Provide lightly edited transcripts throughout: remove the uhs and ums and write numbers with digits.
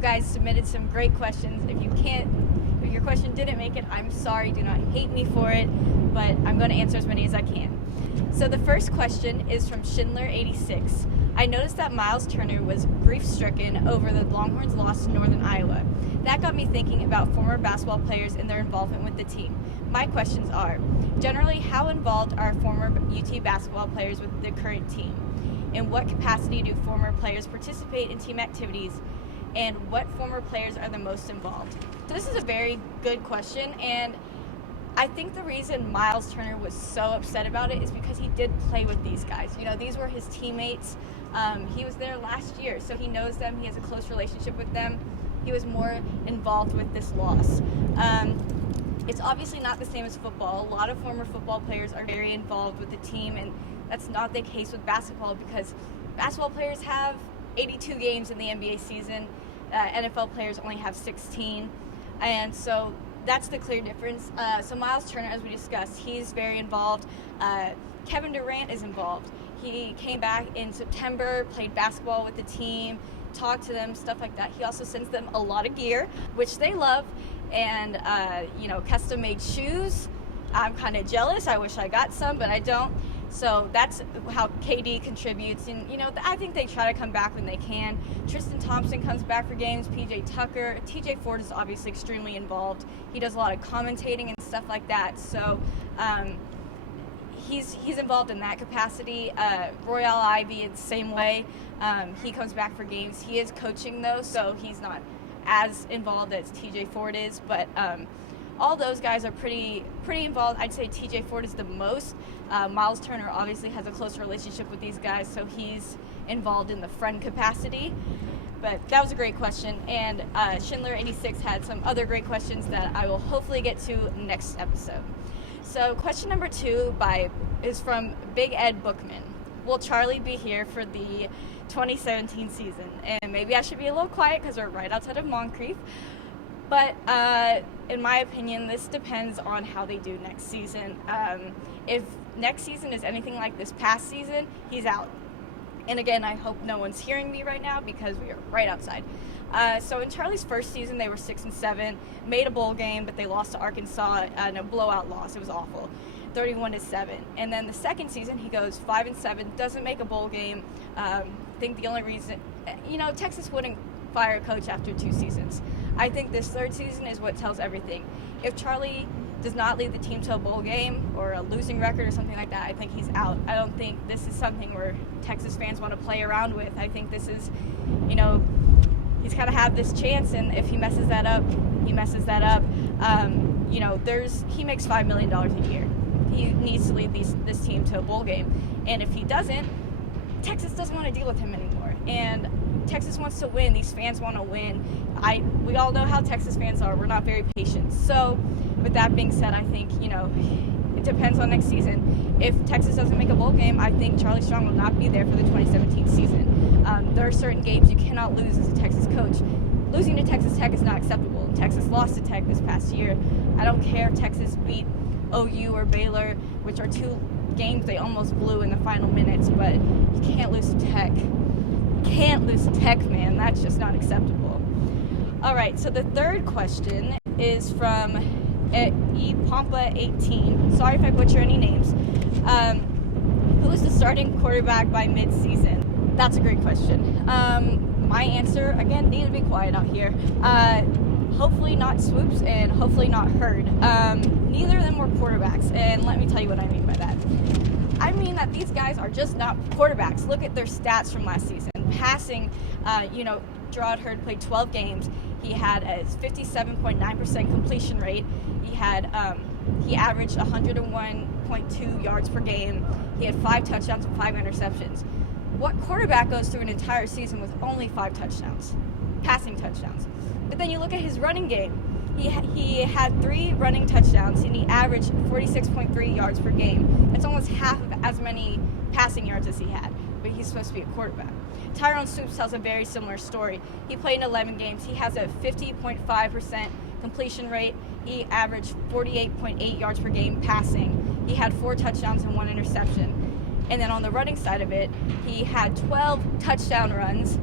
guys submitted some great questions. If your question didn't make it, I'm sorry. Do not hate me for it, but I'm going to answer as many as I can. So the first question is from Schindler86. I noticed that Miles Turner was grief-stricken over the Longhorns' loss to Northern Iowa. That got me thinking about former basketball players and their involvement with the team. My questions are, generally, how involved are former UT basketball players with the current team? In what capacity do former players participate in team activities? And what former players are the most involved? So this is a very good question, and I think the reason Miles Turner was so upset about it is because he did play with these guys. You know, these were his teammates. He was there last year, so he knows them. He has a close relationship with them. He was more involved with this loss. It's obviously not the same as football. A lot of former football players are very involved with the team, and that's not the case with basketball because basketball players have 82 games in the NBA season. NFL players only have 16. And so that's the clear difference. So Miles Turner, as we discussed, he's very involved. Kevin Durant is involved. He came back in September, played basketball with the team, talked to them, stuff like that. He also sends them a lot of gear, which they love, and custom-made shoes. I'm kind of jealous. I wish I got some, but I don't. So that's how KD contributes, and I think they try to come back when they can. Tristan Thompson comes back for games. PJ Tucker, TJ Ford is obviously extremely involved. He does a lot of commentating and stuff like that. So he's involved in that capacity. Royale Ivy in the same way. He comes back for games. He is coaching though, so he's not as involved as TJ Ford is, but all those guys are pretty involved. I'd say TJ Ford is the most. Miles Turner obviously has a close relationship with these guys, so he's involved in the friend capacity. But that was a great question, and Schindler86 had some other great questions that I will hopefully get to next episode. So question number 2 is from Big Ed Bookman. Will Charlie be here for the 2017 season? And maybe I should be a little quiet because we're right outside of Moncrief. But in my opinion, this depends on how they do next season. If next season is anything like this past season, he's out. And again, I hope no one's hearing me right now because we are right outside. So in Charlie's first season, they were 6-7, made a bowl game, but they lost to Arkansas in a blowout loss. It was awful, 31-7. And then the second season, he goes 5-7, doesn't make a bowl game. I think the only reason, Texas wouldn't fire a coach after 2 seasons. I think this third season is what tells everything. If Charlie does not lead the team to a bowl game or a losing record or something like that, I think he's out. I don't think this is something where Texas fans want to play around with. I think this is, he's got to have this chance, and if he messes that up, he messes that up. He makes $5 million a year. He needs to lead this team to a bowl game, and if he doesn't, Texas doesn't want to deal with him anymore. And Texas wants to win. These fans want to win. We all know how Texas fans are. We're not very patient. So with that being said, I think, it depends on next season. If Texas doesn't make a bowl game, I think Charlie Strong will not be there for the 2017 season. There are certain games you cannot lose as a Texas coach. Losing to Texas Tech is not acceptable. Texas lost to Tech this past year. I don't care if Texas beat OU or Baylor, which are 2 games they almost blew in the final minutes, but you can't lose to Tech. Can't lose to Tech, man. That's just not acceptable. All right, so the third question is from ePompa18. Sorry if I butcher any names. Who is the starting quarterback by mid-season? That's a great question. My answer, again, need to be quiet out here. Hopefully not Swoops and hopefully not Hurd. Neither of them were quarterbacks, and let me tell you what I mean by that. I mean that these guys are just not quarterbacks. Look at their stats from last season. Passing, Gerard Hurd played 12 games. He had a 57.9% completion rate. He averaged 101.2 yards per game. He had 5 touchdowns and 5 interceptions. What quarterback goes through an entire season with only 5 touchdowns, passing touchdowns? But then you look at his running game. He had 3 running touchdowns, and he averaged 46.3 yards per game. That's almost half of as many passing yards as he had, but he's supposed to be a quarterback. Tyrone Swoops tells a very similar story. He played in 11 games. He has a 50.5% completion rate. He averaged 48.8 yards per game passing. He had 4 touchdowns and 1 interception. And then on the running side of it, he had 12 touchdown runs.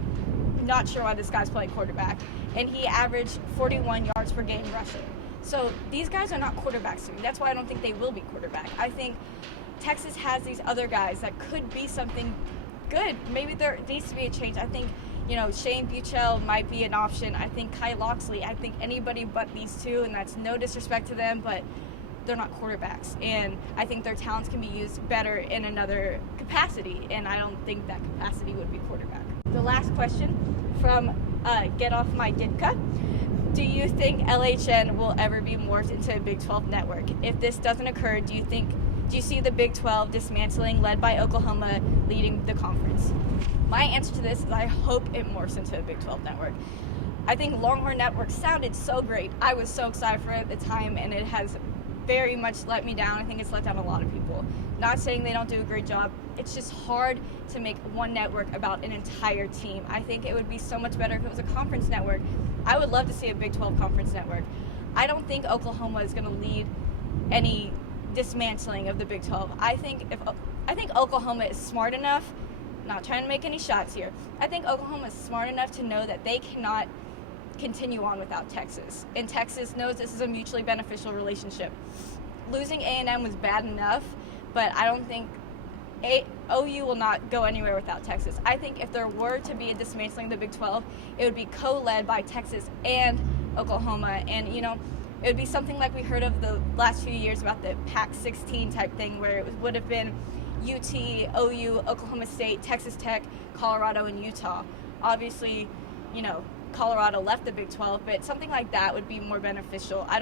Not sure why this guy's playing quarterback. and he averaged 41 yards per game rushing. So these guys are not quarterbacks to me. That's why I don't think they will be quarterback. I think Texas has these other guys that could be something good. Maybe there needs to be a change. I think, Shane Buechele might be an option. I think Kai Loxley. I think anybody but these two, and that's no disrespect to them, but they're not quarterbacks. And I think their talents can be used better in another capacity, and I don't think that capacity would be quarterback. The last question from Get Off My Ditka. Do you think LHN will ever be morphed into a Big 12 network? If this doesn't occur, do you see the Big 12 dismantling, led by Oklahoma, leading the conference? My answer to this is I hope it morphs into a Big 12 network. I think Longhorn Network sounded so great. I was so excited for it at the time, and it has very much let me down. I think it's let down a lot of people. Not saying they don't do a great job. It's just hard to make one network about an entire team. I think it would be so much better if it was a conference network. I would love to see a Big 12 conference network. I don't think Oklahoma is going to lead any dismantling of the Big 12. I think Oklahoma is smart enough, not trying to make any shots here. I think Oklahoma is smart enough to know that they cannot continue on without Texas. And Texas knows this is a mutually beneficial relationship. Losing A&M was bad enough, but I don't think OU will not go anywhere without Texas. I think if there were to be a dismantling of the Big 12, it would be co-led by Texas and Oklahoma. And, it would be something like we heard of the last few years about the Pac-16 type thing, where it would have been UT, OU, Oklahoma State, Texas Tech, Colorado, and Utah. Obviously, Colorado left the Big 12, but something like that would be more beneficial. I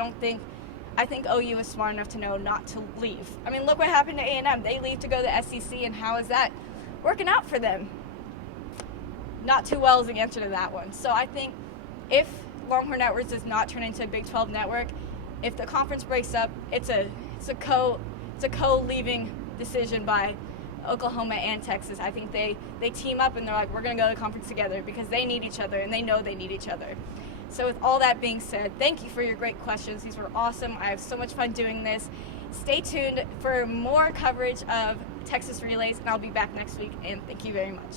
think OU is smart enough to know not to leave. I mean, look what happened to A&M. They leave to go to the SEC, and how is that working out for them? Not too well is the answer to that one. So I think if Longhorn Networks does not turn into a Big 12 network, if the conference breaks up, it's a co-leaving decision by Oklahoma and Texas. I think they team up and they're like, we're going to go to the conference together, because they need each other and they know they need each other. So with all that being said, thank you for your great questions. These were awesome. I have so much fun doing this. Stay tuned for more coverage of Texas Relays, and I'll be back next week, and thank you very much.